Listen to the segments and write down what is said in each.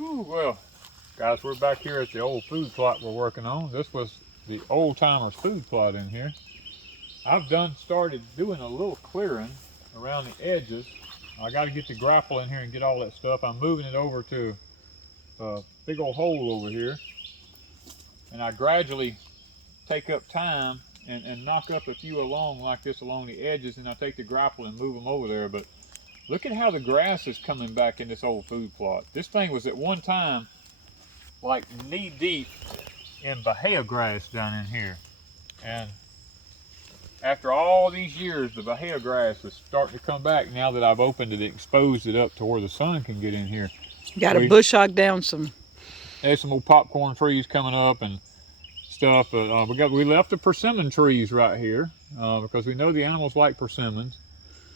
Ooh, well, guys, we're back here at the old food plot we're working on. This was the old timers food plot in here. I've started doing a little clearing around the edges. I got to get the grapple in here and get all that stuff. I'm moving it over to a big old hole over here, and I gradually take up time and knock up a few along like this along the edges, and I take the grapple and move them over there. But look at how the grass is coming back in this old food plot. This thing was at one time like knee deep in bahia grass down in here, and after all these years the bahia grass is starting to come back now that I've opened it, exposed it up to where the sun can get in here. You got to bush hog down some. There's some old popcorn trees coming up and stuff, but we left the persimmon trees right here because we know the animals like persimmons.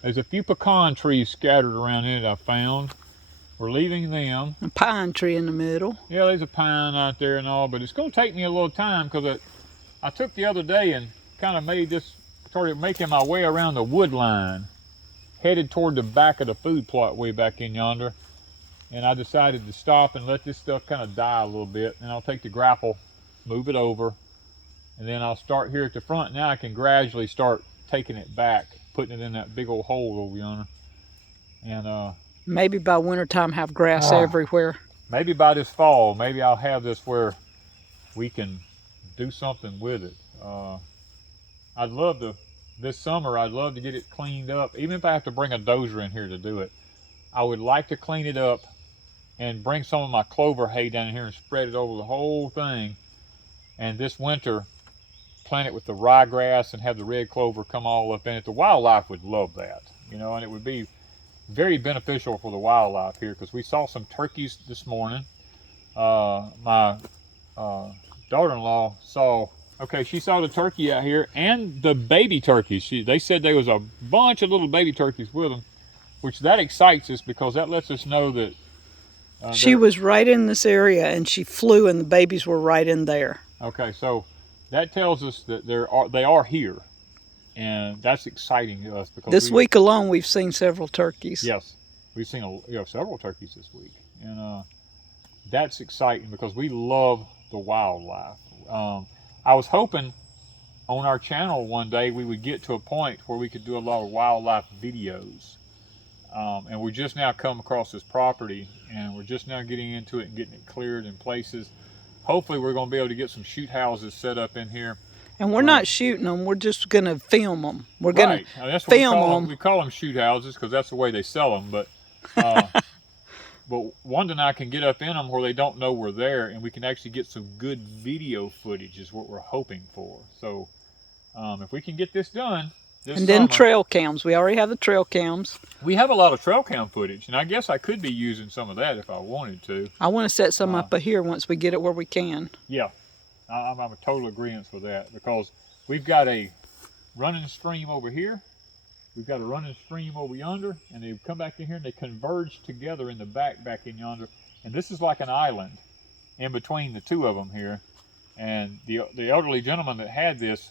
There's a few pecan trees scattered around in it I found. We're leaving them. A pine tree in the middle. Yeah, there's a pine out there and all, but it's going to take me a little time because I took the other day and kind of started making my way around the wood line, headed toward the back of the food plot way back in yonder. And I decided to stop and let this stuff kind of die a little bit. And I'll take the grapple, move it over, and then I'll start here at the front. Now I can gradually start taking it back, putting it in that big old hole over yonder. And maybe by wintertime have grass everywhere. Maybe by this fall, maybe I'll have this where we can do something with it. This summer, I'd love to get it cleaned up, even if I have to bring a dozer in here to do it. I would like to clean it up and bring some of my clover hay down here and spread it over the whole thing. And this winter, plant it with the ryegrass and have the red clover come all up in it. The wildlife would love that, you know, and it would be very beneficial for the wildlife here because we saw some turkeys this morning. My daughter-in-law she saw the turkey out here and the baby turkeys. They said there was a bunch of little baby turkeys with them, which that excites us because that lets us know that she was right in this area and she flew and the babies were right in there. Okay, so that tells us that they are here. And that's exciting to us because this week alone we've seen several turkeys. Yes, we've seen several turkeys this week, and that's exciting because we love the wildlife. I was hoping on our channel one day we would get to a point where we could do a lot of wildlife videos, and we just now come across this property, and we're just now getting into it and getting it cleared in places. Hopefully, we're going to be able to get some shoot houses set up in here. And we're not shooting them, we're just going to film them. We're going to film them. We call them shoot houses because that's the way they sell them. But but Wanda and I can get up in them where they don't know we're there, and we can actually get some good video footage is what we're hoping for. So if we can get this done this and then summer, trail cams. We already have the trail cams. We have a lot of trail cam footage, and I guess I could be using some of that if I wanted to. I want to set some up here once we get it where we can. Yeah. I'm a total agreement with that because we've got a running stream over here, we've got a running stream over yonder, and they come back in here and they converge together in the back in yonder. And this is like an island in between the two of them here. And the elderly gentleman that had this,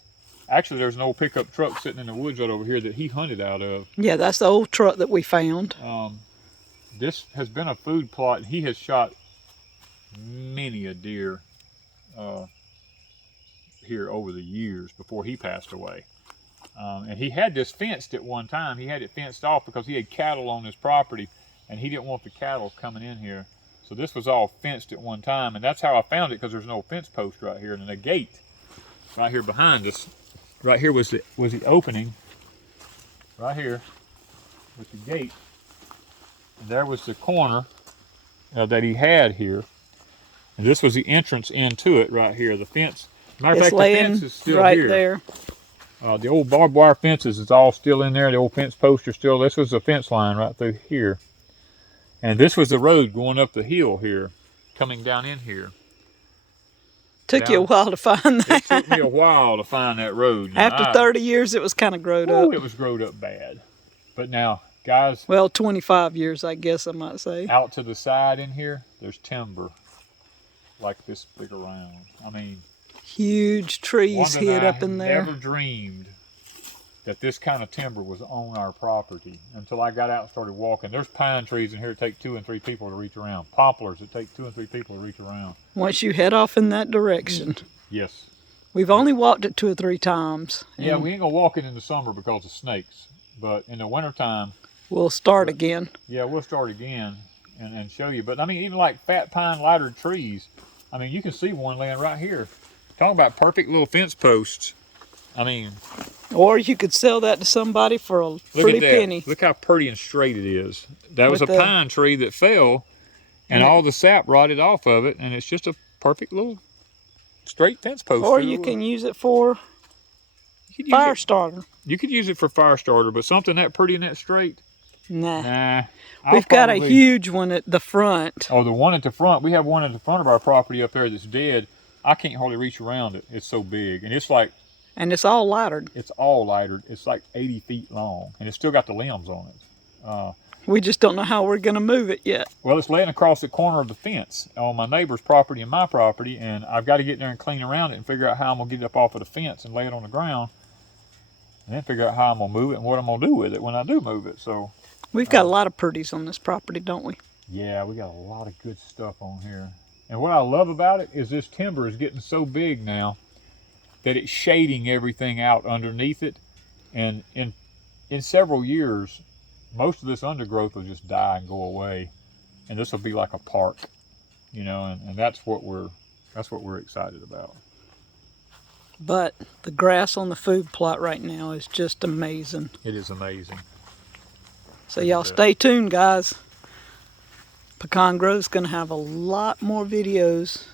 actually there's an old pickup truck sitting in the woods right over here that he hunted out of. Yeah, that's the old truck that we found. This has been a food plot, and he has shot many a deer here over the years before he passed away. And he had this fenced at one time. He had it fenced off because he had cattle on his property and he didn't want the cattle coming in here. So this was all fenced at one time, and that's how I found it because there's no fence post right here, and then a gate right here behind us. Right here was the opening right here with the gate. And there was the corner that he had here. And this was the entrance into it right here. The fence, matter of fact, the fence is still right here. There. The old barbed wire fences is all still in there. The old fence posts are still. This was the fence line right through here. And this was the road going up the hill here, coming down in here. Took you a while to find that. It took me a while to find that road. Now, after 30 years, it was kind of growed up. It was growed up bad. But now, guys. Well, 25 years, I guess I might say. Out to the side in here, there's timber like this big around. I mean, huge trees hid up in there. Never dreamed that this kind of timber was on our property until I got out and started walking. There's pine trees in here that take 2 and 3 people to reach around. Poplars that take 2 and 3 people to reach around. Once you head off in that direction. Yes. We've only walked it 2 or 3 times. Yeah, we ain't gonna walk it in the summer because of snakes. But in the wintertime, we'll start again. Yeah, we'll start again and show you. But I mean, even like fat pine lighted trees, I mean, you can see one laying right here. Talking about perfect little fence posts. I mean, or you could sell that to somebody for a pretty penny. Look how pretty and straight it is. That was a pine tree that fell, and all the sap rotted off of it, and it's just a perfect little straight fence post. Or you can use it for fire starter. You could use it for fire starter, but something that pretty and that straight? Nah. We've got a huge one at the front. Oh, the one at the front. We have one at the front of our property up there that's dead. I can't hardly reach around it. It's so big, and it's like. And it's all lightered. It's all lightered. It's like 80 feet long, and it's still got the limbs on it. We just don't know how we're going to move it yet. Well, it's laying across the corner of the fence on my neighbor's property and my property, and I've got to get there and clean around it and figure out how I'm going to get it up off of the fence and lay it on the ground, and then figure out how I'm going to move it and what I'm going to do with it when I do move it. So we've got a lot of pretties on this property, don't we? Yeah, we got a lot of good stuff on here. And what I love about it is this timber is getting so big now that it's shading everything out underneath it. And in several years, most of this undergrowth will just die and go away. And this will be like a park, you know, and that's what we're excited about. But the grass on the food plot right now is just amazing. It is amazing. So y'all stay tuned, guys. Pecan Grove's going to have a lot more videos.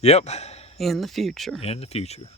Yep. In the future. In the future.